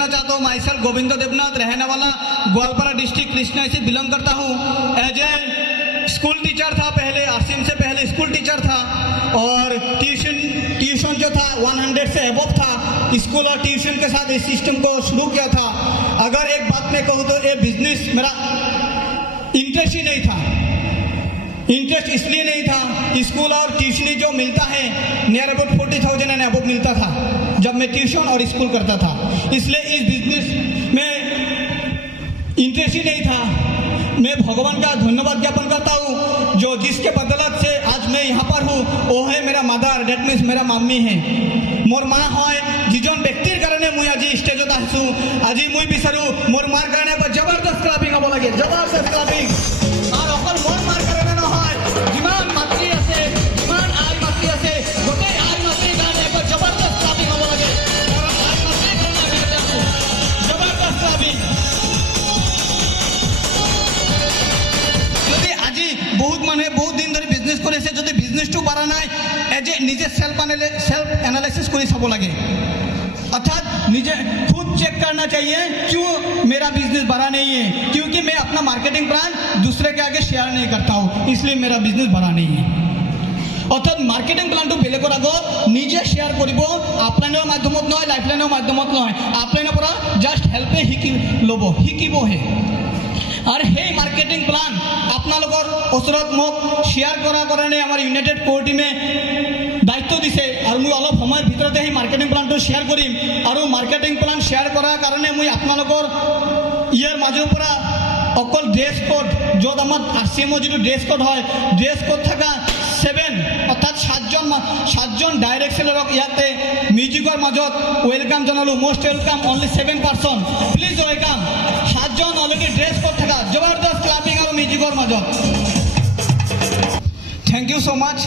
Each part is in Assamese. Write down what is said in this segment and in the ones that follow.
देना चाहता हूँ। माई सेल्फ गोविंद देवनाथ, रहने वाला ग्वालपारा डिस्ट्रिक्ट कृष्णा से बिलोंग करता हूँ। एज ए स्कूल टीचर था पहले, आरसीएम से पहले स्कूल टीचर था और ट्यूशन जो था 100 से अबव था। स्कूल और ट्यूशन के साथ इस सिस्टम को शुरू किया था। अगर एक बात मैं कहूँ तो ये बिजनेस मेरा इंटरेस्ट ही नहीं था। इंटरेस्ट इसलिए नहीं था, स्कूल और ट्यूशनी जो मिलता है नियर अबाउट 40,000 एंड अबव मिलता था जब मैं ट्यूशन और स्कूल करता था, इसलिए इस बिजनेस में इंटरेस्ट ही नहीं था। मैं भगवान का धन्यवाद ज्ञापन करता हूँ जो जिसके बदौलत से आज मैं यहाँ पर हूँ, वो है मेरा मदर, डेट मीन्स मेरा मम्मी है, मोर माँ है जिजन व्यक्तिर कारणे मुई आज स्टेजत आसू। आज मुई विचारू मोर मार कारणे जबरदस्त क्लाबिंग हब लगे, जबरदस्त क्लाबिंग। और अकल मोर मार कारणे নহয়, जिमान मातृ আছে, जिमान आई मातृ আছে, गोटे आई मातृ कारणे जबरदस्त क्लाबिंग हब लगे। कारण आई मातृ कारणे आसू जबरदस्त क्लाबिंग। যদি আজি বহুত মানুহে বহুত দিন ধরে বিজনেস করেছে, যদি বিজনেসটো বাড়া নাই এজ এ নিজে সেলফ एनालिसिस করে চাব লাগে। अर्थात मुझे खुद चेक करना चाहिए क्यों मेरा बिजनेस बढ़ा नहीं है, क्योंकि मैं अपना मार्केटिंग प्लान दूसरे के आगे शेयर नहीं करता हूँ, इसलिए मेरा बिजनेस बढ़ा नहीं है। অর্থাৎ মার্কেটিং প্ল্যানটো বেলেগৰ আগত নিজে শ্বেয়াৰ কৰিব, আপলাইনৰ মাধ্যমত নহয়, লাইফলাইনৰ মাধ্যমত নহয়, আপলাইনৰ পৰা জাষ্ট হেল্পে শিকিবহে। আৰ সেই মাৰ্কেটিং প্ল্যান আপনাদেৰ ওচৰত মোক শ্বেয়াৰ কৰাৰ কাৰণে আমাৰ ইউনাইটেড কোৰ টিমে দায়িত্ব দিছে আৰ মই অলপ সময়েৰ ভিতৰতে সেই মাৰ্কেটিং প্ল্যানটো শ্বেয়াৰ কৰিম। আৰু মাৰ্কেটিং প্ল্যান শ্বেয়াৰ কৰাৰ কাৰণে মই আপোনালোকৰ ইয়াৰ মাজৰ পৰা অকল ড্ৰেছ কোড, য'ত আমাৰ আৰচিএমৰ যিটো ড্ৰেছ কোড হয়, ড্ৰেছ কোড থকা 7 অৰ্থাৎ 7জন ডাইৰেক্ট সেলাৰক ইয়াতে মিউজিকৰ মাজত ওয়েলকাম জনালো। Most welcome, only 7 person, please welcome. 7জন অলরেডি ড্রেস কোড থাকা, জবরদস্ত ক্লাবিং আর মিউজিকৰ মাজত। Thank you so much.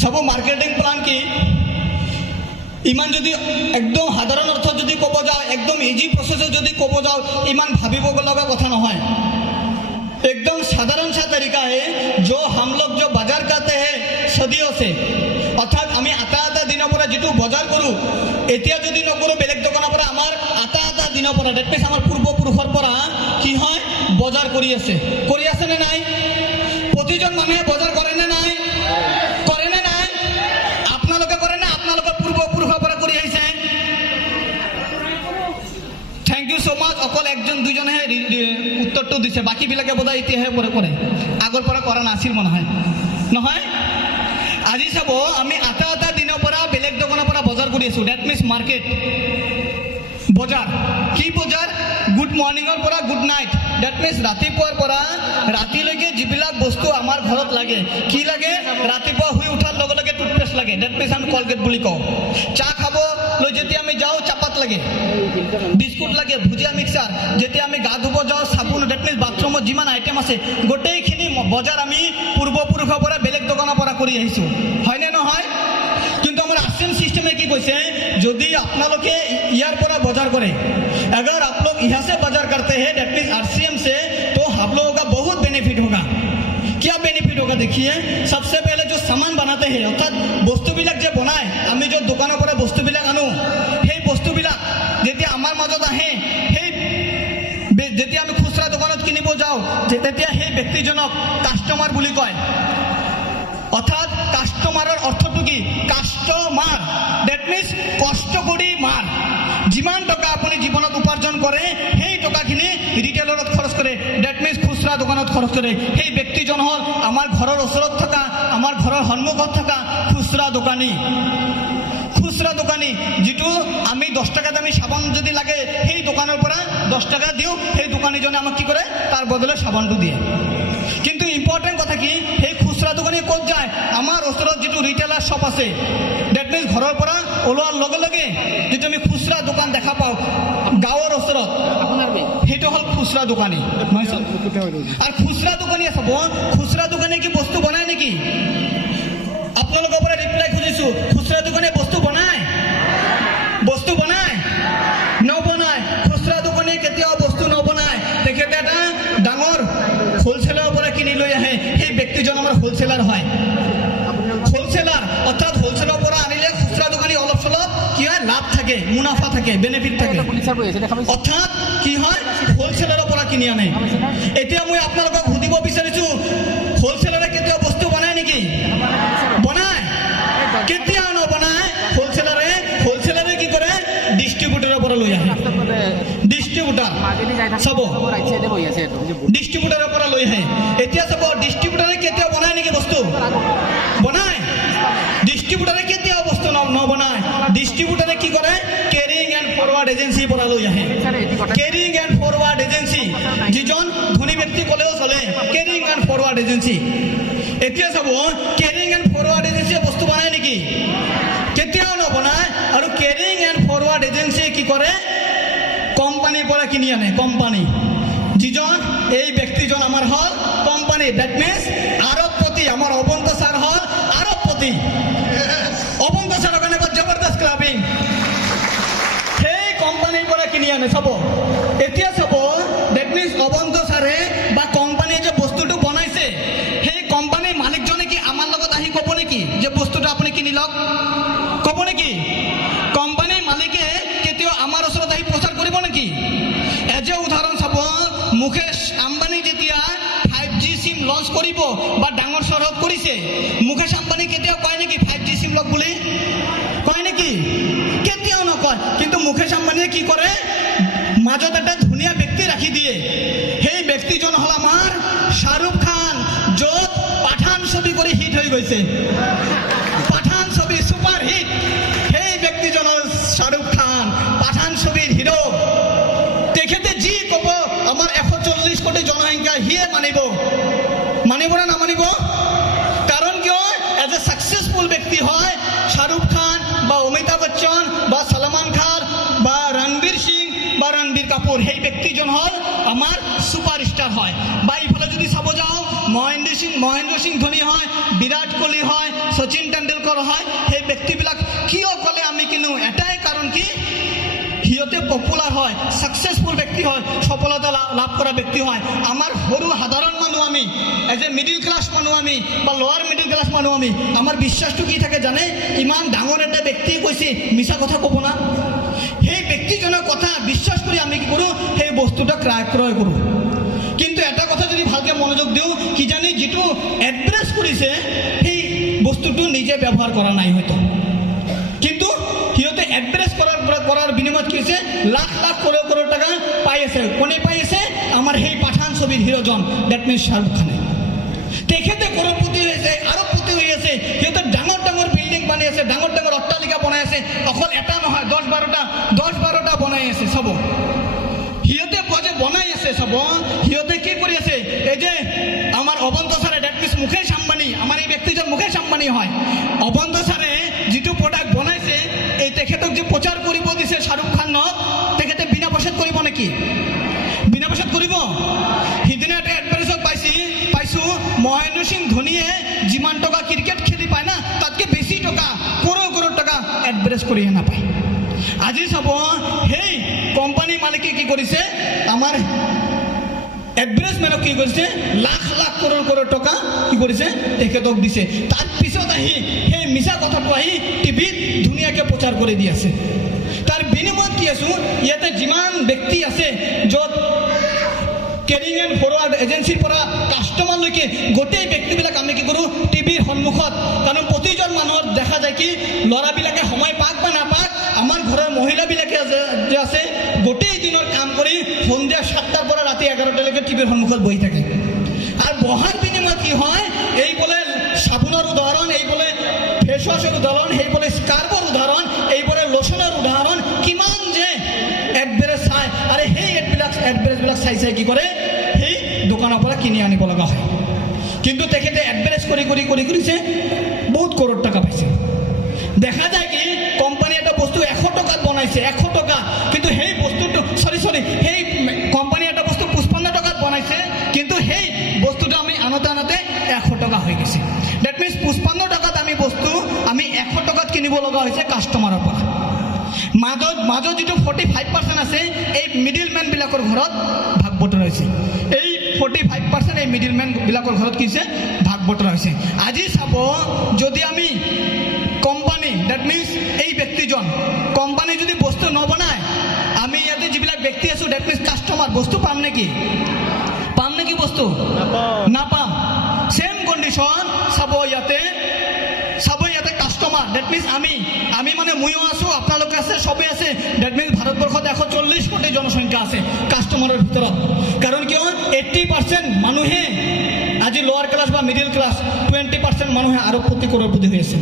সব মার্কেটিং প্ল্যান কি ইমান যদি একদম সাধারণ অর্থ যদি ক'ব যাওঁ, একদম ইজি প্রসেসত যদি ক'ব যাওঁ, ইমান ভাবিব লগা কথা নহয়। एकदम साधारण सा तरीका है जो हम लोग जो बाजार करते हैं सदियों से। अर्थात आमी आधा दिनों पर जी बजार करूँ एतिया যদি নকৰো বেলেগ দোকানৰ পৰা আমাৰ আটা দিনৰ পৰা, ডেট মিন্স আমাৰ পূৰ্বপুৰুষৰ পৰা কি হয় বজাৰ কৰি আছে নে নাই? প্ৰতিজন মানুহে বজাৰ কৰে নে নাই? কৰে নে নাই? আপোনালোকে কৰে না? আপোনালোকৰ পূৰ্বপুৰুষৰ পৰা কৰি আহিছে? থ্যাংক ইউ সো মাচ। অকল একজন দুজনহে উত্তৰটো দিছে, বাকীবিলাকে বোধহয় এতিয়াহে কৰে, আগৰ পৰা কৰা নাছিল মনে হয়, নহয়? আজি চাব আমি আটা দিনৰ পৰা বেলেগ দোকানৰ পৰা বজাৰ কৰি আছোঁ, ডেট মিন্স মাৰ্কেট বজাৰ। কি বজাৰ? গুড মৰ্নিঙৰ পৰা গুড নাইট, ডেট মিন্স ৰাতিপুৱাৰ পৰা ৰাতিলৈকে যিবিলাক বস্তু আমাৰ ঘৰত লাগে। কি লাগে? ৰাতিপুৱা শুই উঠাৰ লগে লগে টুথপেষ্ট লাগে, ডেট মিন্স আমি কলগেট বুলি কওঁ। চাহ খাবলৈ যেতিয়া আমি যাওঁ চাপাত লাগে, বিস্কুট লাগে, ভুজিয়া মিক্সাৰ। যেতিয়া আমি গা ধুব যাওঁ চাবোন, ডেট মিন্স বাথৰুমত যিমান আইটেম আছে গোটেইখিনি বজাৰ আমি পূৰ্বপুৰুষৰ পৰা বেলেগ দোকানৰ পৰা কৰি আহিছোঁ, হয়নে নহয়? কিন্তু আমার आरसीएम सिस्टम की कैसे यदि आपलोगे यार पर बाजार करें, अगर आप लोग यहाँ से बाजार करते हैं डेट मीन्स आरसीएम से, तो हम लोगों का बहुत बेनिफिट होगा। क्या बेनिफिट होगा? देखिए, सबसे पहले जो सामान बनाते हैं अर्थात बस्तुबिलाक जो बनाए, आमी जो दुकानों पर बस्तुबिलाक आनो, সেই বস্তুবিলাক যেতিয়া আমাৰ মাজত আহে, সেই যেতিয়া আমি খুচরা দোকানত কিনিব যাওঁ তেতিয়া সেই ব্যক্তিজনক কাস্টমার বুলি কয়। অর্থাৎ কাস্টমারের অর্থটো কি? কাস্টমার ডেট মিন্স কষ্ট কৰি মাৰ। যিমান টকা আপুনি জীৱনত উপাৰ্জন কৰে সেই টকাখিনি ৰিটেইলাৰত খৰচ কৰে, ডেট মিন্স খুচৰা দোকানত খৰচ কৰে। সেই ব্যক্তিজন হল আমাৰ ঘৰৰ ওচৰত থকা, আমাৰ ঘৰৰ সন্মুখত থকা খুচরা দোকানী। খুচরা দোকানী যেটো আমি 10 টাকা দামী সাবান যদি লাগে সেই দোকানৰ পৰা 10 টাকা দিওঁ, সেই দোকানীজনে আমাক কি কৰে? তাৰ বদলে সাবানটো দিয়ে। কিন্তু ইম্পৰ্টেন্ট কথা কি, সেই খুচৰা দোকানী ক'ত যায়? আমাৰ ওচৰত যেটো ৰিটেইলাৰ শপ আছে, ডেট মিন্স ঘৰৰ পৰা ওলোৱাৰ লগে লগে যেটো আমি খুচৰা দোকান দেখা পাওঁ গাঁৱৰ ওচৰত, সেইটো হল খুচৰা দোকানী। আৰ খুচৰা দোকানী চাব, খুচৰা দোকানী কি বস্তু বনায় নেকি? আপোনালোকৰ পৰা ৰিপ্লাই খুজিছো, খুচৰা দোকানী বস্তু বনায়? বস্তু বনায়? নবনায়। খুচৰা দোকানী কেতিয়াও বস্তু নবনায়। তেখেতে এটা ডাঙৰ হোলসেলাৰৰ পৰা কিনি লৈ আহে, সেই ব্যক্তিজন আমাৰ হোলসেলাৰ হয়। হোলসেলাৰ অৰ্থাৎ হোলসেলাৰ পৰা আনিলে খুচরা দোকানী অলপ চলপ কি হয় লাভ থাকে। থাকে, মুনাফা থাকে, বেনিফিট থাকে। অৰ্থাৎ কি হয়, হোলচেলাৰৰ পৰা কিনি আনে। এতিয়া মই আপোনালোকক সুধিব বিচাৰিছোঁ, হোলচেলাৰে কেতিয়াও বস্তু বনায় নেকি? বনায়? কেতিয়াও নবনায়। হোলচেলাৰে কি কৰে, ডিষ্ট্ৰিবিউটৰৰ পৰা লৈ আহে। ডিষ্ট্ৰিবিউটাৰ চাব, ডিষ্ট্ৰিবিউটাৰৰ পৰা লৈ আহে। এতিয়া চাব, ডিষ্ট্ৰিবিউটাৰে কেতিয়াও বনায় নেকি বস্তু? বনায়? ডিষ্ট্ৰিবিউটাৰে কেতিয়াও বস্তু নবনায়। ডিষ্ট্ৰিবিউটাৰে কি কৰে, কেৰিং এণ্ড ফৰৱাৰ্ড এজেঞ্চিৰ পৰা লৈ আহে। কেৰিং এণ্ড ফৰৱাৰ্ড এজেঞ্চি, যিজন ধনী ব্যক্তি ক'লেও চলে, কেৰিং এণ্ড ফৰৱাৰ্ড এজেঞ্চি। এতিয়া চাব, কেৰিং এণ্ড ফৰৱাৰ্ড এজেঞ্চিয়ে বস্তু বনায় নেকি? কেতিয়াও নবনায়। আৰু কেৰিং এণ্ড ফৰৱাৰ্ড এজেঞ্চিয়ে কি কৰে, কোম্পানীৰ পৰা কিনি আনে। কোম্পানী, যিজন এই ব্যক্তিজন আমাৰ হ'ল কোম্পানী, ডেট মিনছ আৰবপতি। আমাৰ অবন্ত ছাৰ হ'ল আৰবপতি। অবন্ত ছাৰৰ কাৰণে জবৰদস্ত ক্লাবিং। সেই কোম্পানীৰ পৰা কিনি আনে। চাব, এতিয়া চাব, ডেট মিনছ অবন্ত ছাৰে বা কোম্পানীয়ে যে বস্তুটো বনাইছে, সেই কোম্পানীৰ মালিকজনে কি আমাৰ লগত আহি ক'ব নেকি যে বস্তুটো আপুনি কিনি লওক? ক'ব নেকি? কোম্পানীৰ মালিকে কেতিয়াও আমাৰ ওচৰত আহি প্ৰচাৰ কৰিব নেকি? এজ এ উদাহৰণ চাব, মুকেশ আম্বানী যেতিয়া 5G চিম লঞ্চ কৰিব বা ডাঙৰ চহৰত কৰিছে, মুকেশ আম্বানী কেতিয়াও কয় নেকি 5G চিম লওক বুলি? কয় নেকি? কেতিয়াও নকয়। কিন্তু মুকেশ আম্বানীয়ে কি কৰে, মাজত এটা ধুনীয়া ব্যক্তি ৰাখি দিয়ে। সেই ব্যক্তিজন হ'ল আমাৰ শ্বাহৰুখ খান, য'ত পাঠান ছবি কৰি হিট হৈ গৈছে। পাঠান ছবি ছুপাৰ হিট। সেই ব্যক্তিজন হ'ল শ্বাহৰুখ খান, পাঠান ছবিৰ হিৰো। তেখেতে যি ক'ব, আমাৰ 140 কোটি জনসংখ্যা সিয়ে মানিব। মানিব নে নামানিব? কাৰণ কিয়, এজ এ ছাকচেছফুল ব্যক্তি হয় শ্বাহৰুখ খান বা অমিতাভ বচ্চন বা সলমান খান বা ৰণবীৰ সিং বা ৰণবীৰ কাপুৰ। সেই ব্যক্তিজন হ'ল আমাৰ ছুপাৰ ষ্টাৰ হয়। বা ইফালে যদি চাব যাওঁ, মহেন্দ্ৰ সিং ধোনী হয়, বিৰাট কোহলি হয়, শচীন তেণ্ডুলকাৰ হয়। সেই ব্যক্তিবিলাক কিয় ক'লে আমি কিনো, এটাই কাৰণ কি, সিহঁতে পপুলাৰ হয়, ছাকচেছফুল ব্যক্তি হয়, সফলতা লাভ কৰা ব্যক্তি হয়। আমাৰ সৰু সাধাৰণ মানুহ, আমি এজ এ মিডিল ক্লাছ মানুহ, আমি বা লোৱাৰ মিডিল ক্লাছ মানুহ, আমি আমাৰ বিশ্বাসটো কি থাকে জানে? ইমান ডাঙৰ এটা ব্যক্তিয়ে কৈছে, মিছা কথা ক'ব না। সেই ব্যক্তিজনৰ কথা বিশ্বাস কৰি আমি কি কৰোঁ, সেই বস্তুটো ক্ৰয় কৰোঁ। কিন্তু এটা কথা যদি ভালকৈ মনোযোগ দিওঁ, কিজানি যিটো এডভাৰটাইজ কৰিছে সেই বস্তুটো নিজে ব্যৱহাৰ কৰা নাই হয়তো। কিন্তু সিহঁতে এডভাৰটাইজ কৰাৰ বিনিময়ত কি হৈছে, লাখ লাখ কৰোৰ টকা পাই আছে। কোনে পাই আছে? আমাৰ সেই পাঠান ছবিৰ হিৰোজন, ডেট মিনছ শ্বাহৰুখ খানে। তেখেতে কৰৰপতি হৈ আছে, আৰবপতি হৈ আছে। সিহঁতে ডাঙৰ ডাঙৰ বিল্ডিং বনাই আছে, ডাঙৰ ডাঙৰ অট্টালিকা বনাই আছে। অকল এটা নহয়, 10-12টা বনাই আছে। চাব, সিহঁতে যে বনাই আছে, চাব সিহঁতে কি কৰি আছে। এই যে আমাৰ অবন্ত ছাৰে, ডেট মিনছ মুকেশ আম্বানী, আমাৰ এই ব্যক্তিজন মুকেশ আম্বানী হয়। অবন্ত ছাৰে যিটো প্ৰডাক্ট বনাইছে, এই তেখেতক যে প্ৰচাৰ কৰিব দিছে শ্বাহৰুখ খানক, তেখেতে বিনা পইচাত কৰিব নেকি? বিনা পইচাত কৰিব? সিদিনা এটা এডভাৰটাইজত পাইছোঁ, মহেন্দ্ৰ সিং ধোনীয়ে যিমান টকা ক্ৰিকেট খেলি পায় না, তাতকৈ বেছি টকা, কৰোৰ টকা এডভাৰটাইজ কৰিহে নাপায়। আজি চাব, সেই কোম্পানীৰ মালিকে কি কৰিছে, আমাৰ এডভাৰটাইজমেণ্টক কি কৰিছে, লাখ লাখ কৰোৰ টকা কি কৰিছে, তেখেতক দিছে। তাৰপিছত আহি সেই মিছা কথাটো আহি টিভিত ধুনীয়াকৈ প্ৰচাৰ কৰি দি আছে। তাৰ বিনিময়ত কি আছোঁ, ইয়াতে যিমান ব্যক্তি আছে, য'ত কেৰিং এণ্ড ফৰৱাৰ্ড এজেঞ্চিৰ পৰা কাষ্টমাৰলৈকে গোটেই ব্যক্তিবিলাক আমি কি কৰোঁ, টিভিৰ সন্মুখত। কাৰণ প্ৰতিজন মানুহৰ দেখা যায় কি, ল'ৰাবিলাকে সময় পাক বা নাপাক, আমাৰ ঘৰৰ মহিলাবিলাকে যে আছে, গোটেই দিনৰ কাম কৰি সন্ধিয়া 7টাৰ পৰা ৰাতি 11টালৈকে টিভিৰ সন্মুখত বহি থাকে। আৰু বহাৰ বিনিময়ত কি হয়, এই বোলে চাবোনৰ উদাহৰণ, এই বোলে ফেচ ৱাছৰ উদাহৰণ, সেই বোলে স্কাৰ্ফৰ উদাহৰণ, এই বোলে লোচনৰ উদাহৰণ, কিমান যে এডভাৰটাইজ চায়। আৰু সেই এডভাৰটাইজবিলাক চাই কি কৰে, সেই দোকানৰ পৰা কিনি আনিব লগা হয়। কিন্তু তেখেতে এডভাৰটাইজ কৰিছে, বহুত কৰোৰ টকা পাইছে। দেখা যায় কি, কোম্পানী এটা বস্তু 100 টকাত বনাইছে, 100 টকা, কিন্তু সেই বস্তুটো সেই কোম্পানী এটা বস্তু 55 টকাত বনাইছে, কিন্তু সেই বস্তুটো আমি আনোতে 100 টকা হৈ গৈছে। ডেট মিনছ 55 টকাত আমি 100 টকাত কিনিব লগা হৈছে কাষ্টমাৰৰ পৰা। মাজত যিটো 45% আছে, এই মিডিল মেনবিলাকৰ ঘৰত ভাগ বতৰা হৈছে। এই 45% এই মিডিল মেনবিলাকৰ ঘৰত কি হৈছে, ভাগ বতৰা হৈছে। আজি চাব, যদি আমি কোম্পানী, ডেট মিনছ এই ব্যক্তি তিনিজন কোম্পানী যদি বস্তু নবনায় আমি ইয়াতে যিবিলাক ব্যক্তি আছোঁ ডেট মিনছ কাষ্টমাৰ বস্তু পাম নেকি বস্তু নাপাম সেম কণ্ডিশ্যন চাব ইয়াতে কাষ্টমাৰ ডেট মিনছ আমি মানে ময়ো আছোঁ আপোনালোকে আছে চবেই আছে ডেট মিনছ ভাৰতবৰ্ষত 140 কোটি জনসংখ্যা আছে কাষ্টমাৰৰ ভিতৰত কাৰণ কিয় 80% মানুহে আজি লোৱাৰ ক্লাছ বা মিডিল ক্লাছ 20% মানুহে আৰবপতি কৰোৰপতি হৈ আছে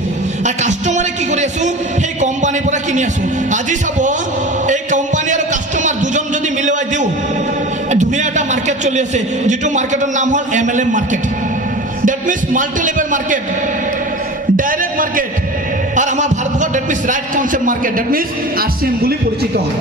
আৰু কাষ্টমাৰে কি কৰি আছোঁ সেই কোম্পানীৰ পৰা কিনি আছোঁ আজি চাব এই কোম্পানী আৰু কাষ্টমাৰ দুজন যদি মিলাই দিওঁ ধুনীয়া এটা মাৰ্কেট চলি আছে যিটো মাৰ্কেটৰ নাম হ'ল MLM market that means multi level market direct market আৰ আমাৰ Bharatvarsha that means right concept market that means RCM বলে পৰিচিত হয়